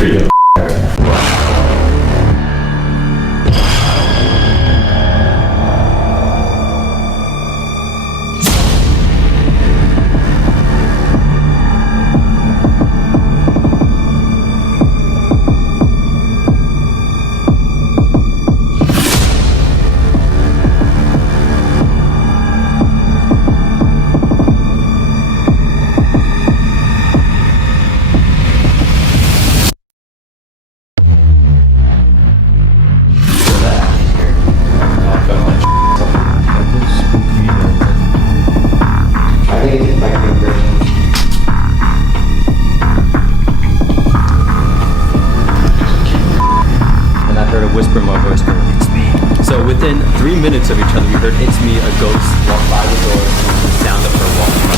freaking whisper in my voice going, "It's me." So within 3 minutes of each other, we heard "It's me," a ghost walk by the door, the sound of her walking.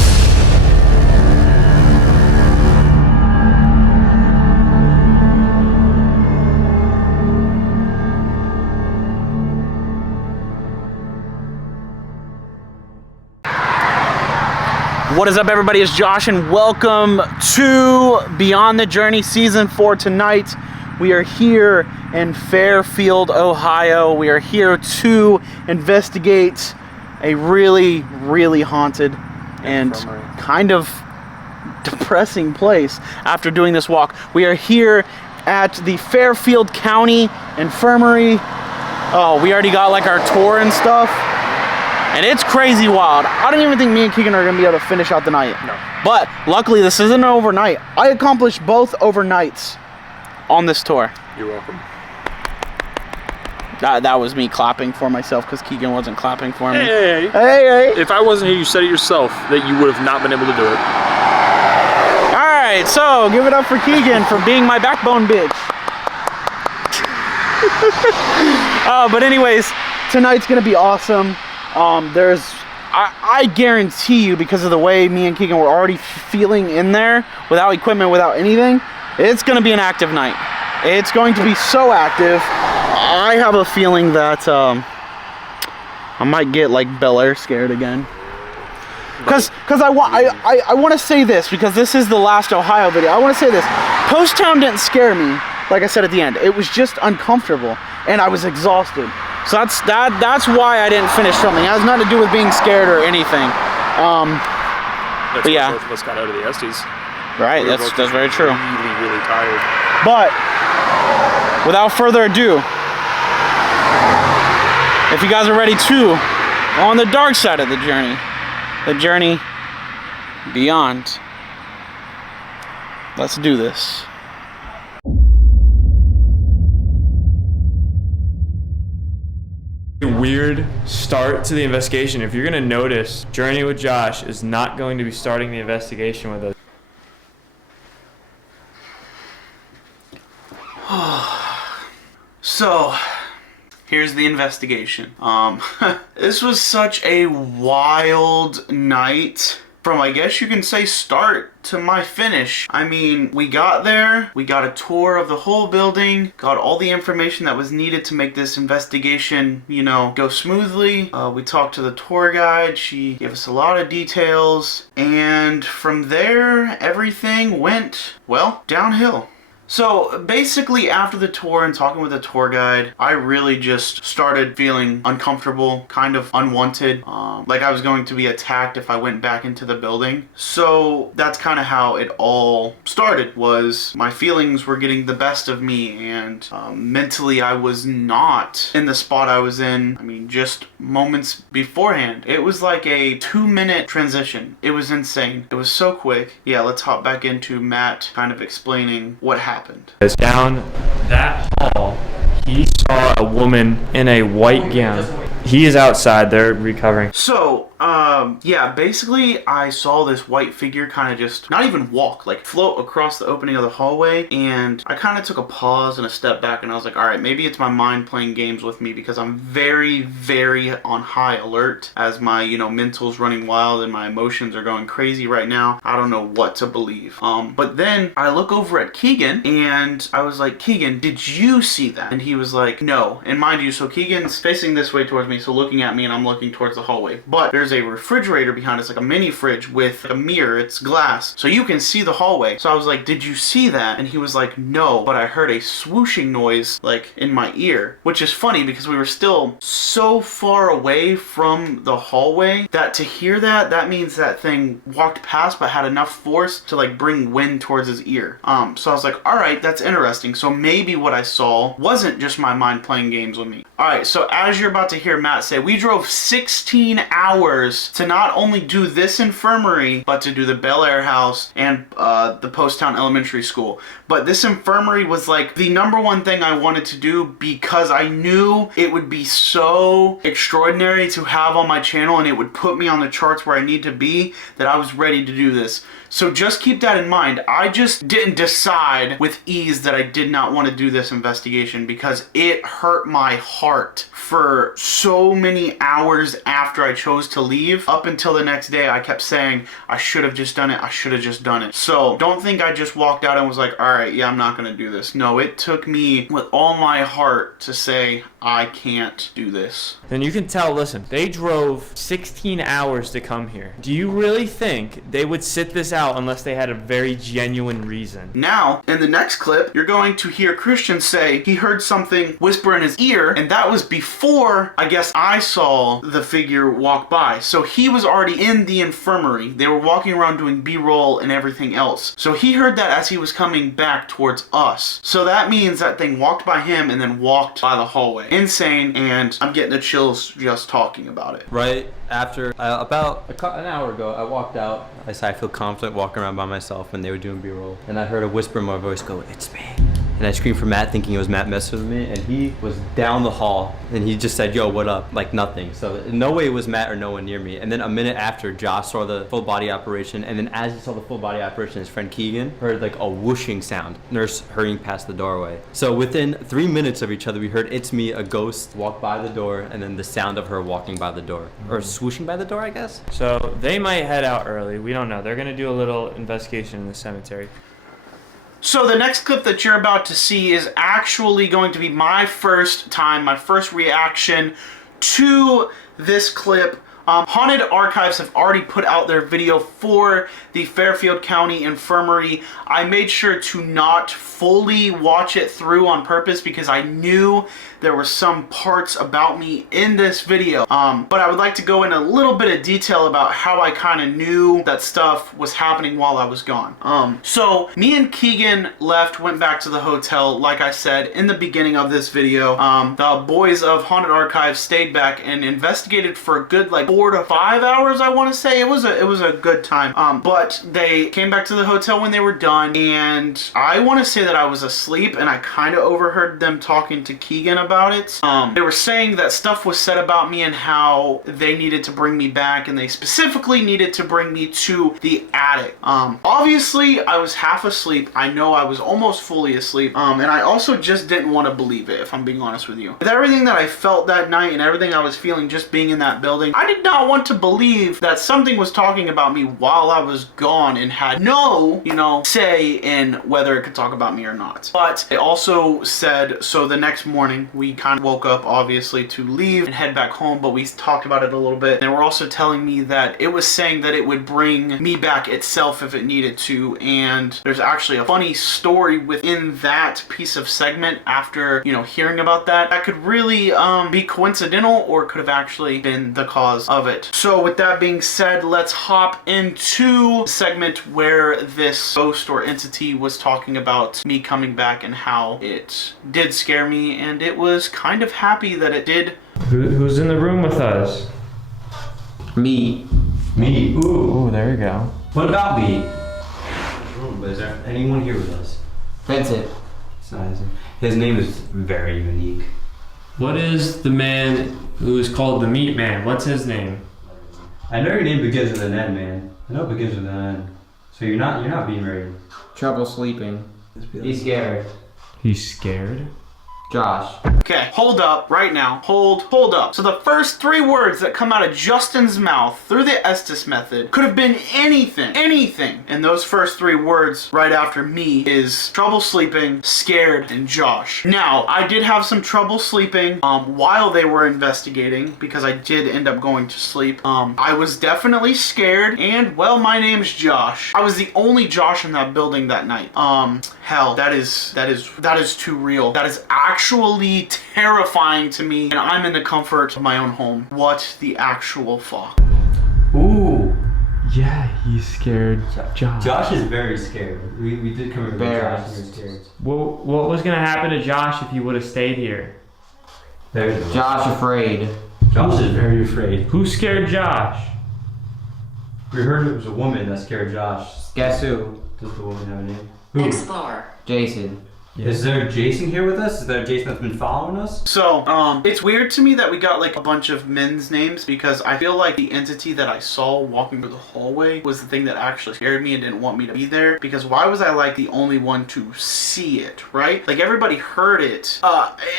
What is up, everybody? It's Josh, and welcome to Beyond the Journey Season 4 tonight. We are here in Fairfield, Ohio. We are here to investigate a really, really haunted and kind of depressing place after doing this walk. We are here at the FairField County Infirmary. Oh, we already got like our tour and stuff. And it's crazy wild. I don't even think me and Keegan are gonna be able to finish out the night. No. But luckily this isn't overnight. I accomplished both overnights on this tour. You're welcome. That was me clapping for myself because Keegan wasn't clapping for me. Hey. If I wasn't here, you said it yourself that you would have not been able to do it. All right, so give it up for Keegan for being my backbone bitch. But anyways, tonight's gonna be awesome. I guarantee you, because of the way me and Keegan were already feeling in there, without equipment, without anything, it's going to be an active night. It's going to be so active. I have a feeling that I might get like Bel Air scared again. Because I want to say this, because this is the last Ohio video. I want to say this. Post Town didn't scare me, like I said at the end. It was just uncomfortable, and I was exhausted. So that's why I didn't finish filming. It has nothing to do with being scared or anything. That's but yeah, both of us got out of the Estes. Right, that's very true. Really, really tired. But without further ado, if you guys are ready to go on the dark side of the journey beyond, let's do this. Weird start to the investigation. If you're going to notice, Journey with Josh is not going to be starting the investigation with us. So, here's the investigation. This was such a wild night. From, I guess you can say, start to my finish. I mean, we got there, we got a tour of the whole building, got all the information that was needed to make this investigation, you know, go smoothly. We talked to the tour guide, she gave us a lot of details, and from there, everything went, well, downhill. So basically after the tour and talking with the tour guide, I really just started feeling uncomfortable, kind of unwanted, like I was going to be attacked if I went back into the building. So that's kind of how it all started, was my feelings were getting the best of me, and mentally I was not in the spot I was in, I mean, just moments beforehand. It was like a 2-minute transition. It was insane. It was so quick. Yeah, let's hop back into Matt kind of explaining what happened. Down that hall, he saw a woman in a white gown. He is outside. They're recovering. So, yeah, basically I saw this white figure kind of just, not even walk, like float across the opening of the hallway, and I kind of took a pause and a step back, and I was like, alright, maybe it's my mind playing games with me, because I'm very, very on high alert as my, you know, mental's running wild and my emotions are going crazy right now. I don't know what to believe. But then I look over at Keegan, and I was like, Keegan, did you see that? And he was like, no. And mind you, so Keegan's facing this way towards me, so looking at me, and I'm looking towards the hallway. But there's there's a refrigerator behind us, like a mini fridge with a mirror. It's glass, so you can see the hallway. So I was like, did you see that? And he was like, no, but I heard a swooshing noise like in my ear, which is funny because we were still so far away from the hallway that to hear that, that means that thing walked past but had enough force to like bring wind towards his ear. So I was like, all right, that's interesting. So maybe what I saw wasn't just my mind playing games with me. All right, so as you're about to hear Matt say, we drove 16 hours to not only do this infirmary, but to do the Bel Air house and the Post Town Elementary School. But this infirmary was like the number one thing I wanted to do because I knew it would be so extraordinary to have on my channel and it would put me on the charts where I need to be, that I was ready to do this. So just keep that in mind. I just didn't decide with ease that I did not want to do this investigation because it hurt my heart for so many hours after I chose to leave. Up until the next day, I kept saying, I should have just done it. I should have just done it. So don't think I just walked out and was like, all right, yeah, I'm not going to do this. No, it took me with all my heart to say, I can't do this. Then you can tell, listen, they drove 16 hours to come here. Do you really think they would sit this out unless they had a very genuine reason? Now, in the next clip, you're going to hear Christian say he heard something whisper in his ear, and that was before, I guess, I saw the figure walk by. So he was already in the infirmary. They were walking around doing B-roll and everything else. So he heard that as he was coming back towards us. So that means that thing walked by him and then walked by the hallway. Insane, and I'm getting the chills just talking about it. Right after about an hour ago, I walked out. I said I feel confident walking around by myself when they were doing B-roll, and I heard a whisper in my voice go, "It's me." And I screamed for Matt, thinking it was Matt messing with me, and he was down the hall, and he just said, "Yo, what up?" Like nothing. So no way it was Matt or no one near me. And then a minute after, Josh saw the full body operation, and then as he saw the full body operation, his friend Keegan heard like a whooshing sound, nurse hurrying past the doorway. So within 3 minutes of each other, we heard "It's me," a ghost walk by the door, and then the sound of her walking by the door, or swooshing by the door, I guess. So they might head out early. We don't know. They're going to do a little investigation in the cemetery. So the next clip that you're about to see is actually going to be my first reaction to this clip. Haunted Archives have already put out their video for the Fairfield County Infirmary. I made sure to not fully watch it through on purpose because I knew there were some parts about me in this video. But I would like to go in a little bit of detail about how I kind of knew that stuff was happening while I was gone. So me and Keegan went back to the hotel, like I said in the beginning of this video. The boys of Haunted Archives stayed back and investigated for a good like 4 to 5 hours, I want to say. It was a good time. But they came back to the hotel when they were done, and I want to say that I was asleep, and I kind of overheard them talking to Keegan about it. They were saying that stuff was said about me and how they needed to bring me back, and they specifically needed to bring me to the attic. Obviously, I was half asleep. I know I was almost fully asleep, and I also just didn't want to believe it, if I'm being honest with you. With everything that I felt that night and everything I was feeling just being in that building, I did not want to believe that something was talking about me while I was gone and had no, say in whether it could talk about me or not. But it also said, so the next morning we kind of woke up obviously to leave and head back home, but we talked about it a little bit. They were also telling me that it was saying that it would bring me back itself if it needed to, and there's actually a funny story within that piece of segment after, hearing about that could really be coincidental or could have actually been the cause of it. So with that being said, let's hop into the segment where this ghost or entity was talking about me coming back and how it did scare me, and it was kind of happy that it did. Who's in the room with us? Me. Ooh, there we go. What about me? Is there anyone here with us? Vincent. His name is very unique. What is the man who is called the Meat Man? What's his name? I know your name begins with an N, man. I know it begins with an N. So you're not being very... Trouble sleeping. He's scared. He's scared? Josh. Okay, hold up right now. Hold up. So the first 3 words that come out of Justin's mouth through the Estes method could have been anything. And those first 3 words right after me is trouble sleeping, scared, and Josh. Now, I did have some trouble sleeping while they were investigating because I did end up going to sleep. I was definitely scared, and well, my name's Josh. I was the only Josh in that building that night. Hell, that is too real. That is actually terrifying to me, and I'm in the comfort of my own home. What the actual fuck? Ooh. Yeah, he's scared. Josh. Josh is very scared. We did come here with Josh and he's scared. What was gonna happen to Josh if he would have stayed here? There's Josh afraid. Josh is very afraid. Who scared Josh? We heard it was a woman that scared Josh. Guess who? Does the woman have a name? Explore. Jason. Yeah. Is there Jason here with us? Is there Jason that's been following us? So, it's weird to me that we got like a bunch of men's names because I feel like the entity that I saw walking through the hallway was the thing that actually scared me and didn't want me to be there, because why was I like the only one to see it, right? Like everybody heard it,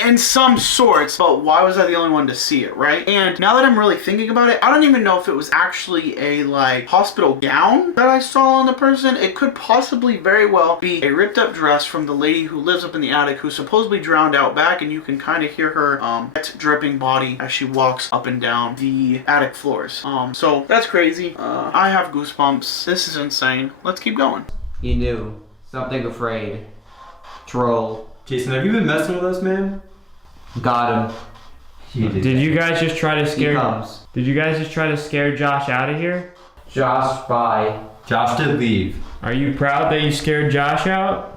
in some sorts, but why was I the only one to see it, right? And now that I'm really thinking about it, I don't even know if it was actually a like hospital gown that I saw on the person. It could possibly very well be a ripped up dress from the lady who lives up in the attic who supposedly drowned out back, and you can kind of hear her wet, dripping body as she walks up and down the attic floors. So that's crazy. I have goosebumps. This is insane. Let's keep going. You knew. Something afraid. Troll. Jason, have you been messing with us, man? Got him. You did. Did you guys just try to He scare? comes. Did you guys just try to scare Josh out of here? Josh, bye. Josh did leave. Are you proud that you scared Josh out?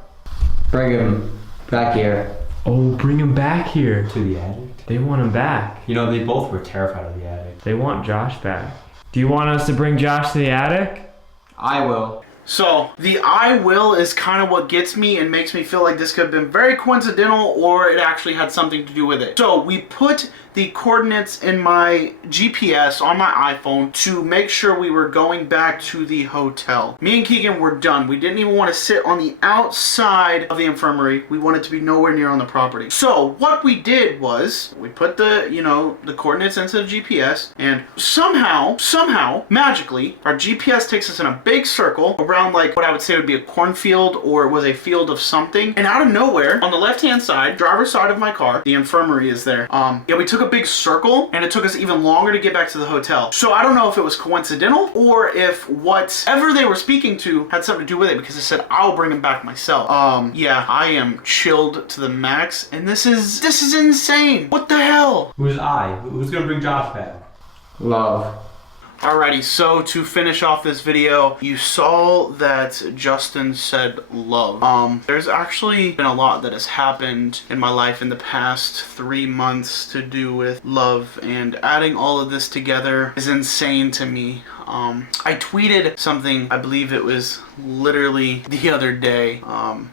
Bring him back here. Oh, bring him back here. To the attic? They want him back. You know, they both were terrified of the attic. They want Josh back. Do you want us to bring Josh to the attic? I will. So, the I will is kind of what gets me and makes me feel like this could have been very coincidental or it actually had something to do with it. So, we put the coordinates in my GPS on my iPhone to make sure we were going back to the hotel. Me and Keegan were done. We didn't even want to sit on the outside of the infirmary. We wanted to be nowhere near on the property. So, what we did was we put the, the coordinates into the GPS, and somehow, magically, our GPS takes us in a big circle around like what I would say would be a cornfield, or it was a field of something. And out of nowhere, on the left-hand side, driver's side of my car, the infirmary is there. We took a big circle, and it took us even longer to get back to the hotel. So I don't know if it was coincidental or if whatever they were speaking to had something to do with it, because it said I'll bring him back myself. Yeah, I am chilled to the max, and this is insane. What the hell? Who's I? Who's gonna bring Josh back? Love. Alrighty, so to finish off this video, you saw that Justin said love. There's actually been a lot that has happened in my life in the past 3 months to do with love, and adding all of this together is insane to me. I tweeted something, I believe it was literally the other day,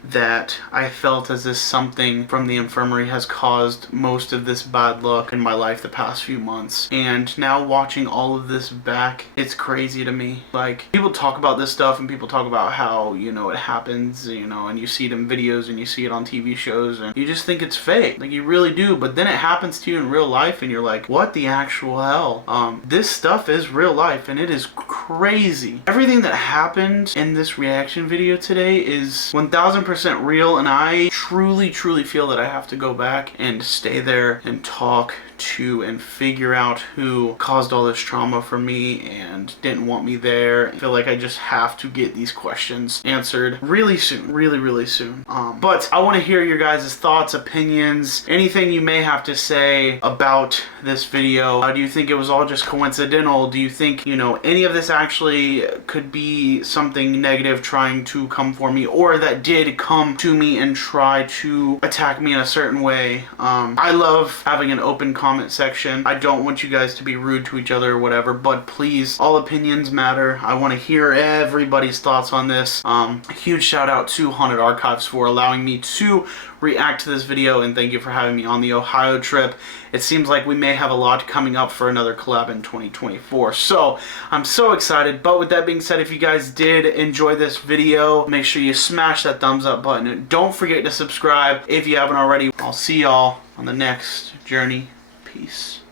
that I felt as if something from the infirmary has caused most of this bad luck in my life the past few months. And now watching all of this back, it's crazy to me. Like, people talk about this stuff and people talk about how, it happens, and you see it in videos and you see it on TV shows and you just think it's fake. Like, you really do. But then it happens to you in real life and you're like, what the actual hell? This stuff is real life and it is crazy. Everything that happened in this reaction video today is 1000% real, and I truly feel that I have to go back and stay there and talk to and figure out who caused all this trauma for me and didn't want me there. I feel like I just have to get these questions answered really soon, really soon. But I want to hear your guys' thoughts, opinions, anything you may have to say about this video. Do you think it was all just coincidental? Do you think, any of this actually could be something negative trying to come for me, or that did come to me and try to attack me in a certain way? I love having an open comment section. I don't want you guys to be rude to each other or whatever, but please, all opinions matter. I want to hear everybody's thoughts on this. A huge shout out to Haunted Archives for allowing me to react to this video, and thank you for having me on the Ohio trip. It seems like we may have a lot coming up for another collab in 2024, so I'm so excited. But with that being said, if you guys did enjoy this video, make sure you smash that thumbs up button, and don't forget to subscribe if you haven't already. I'll see y'all on the next journey. Peace.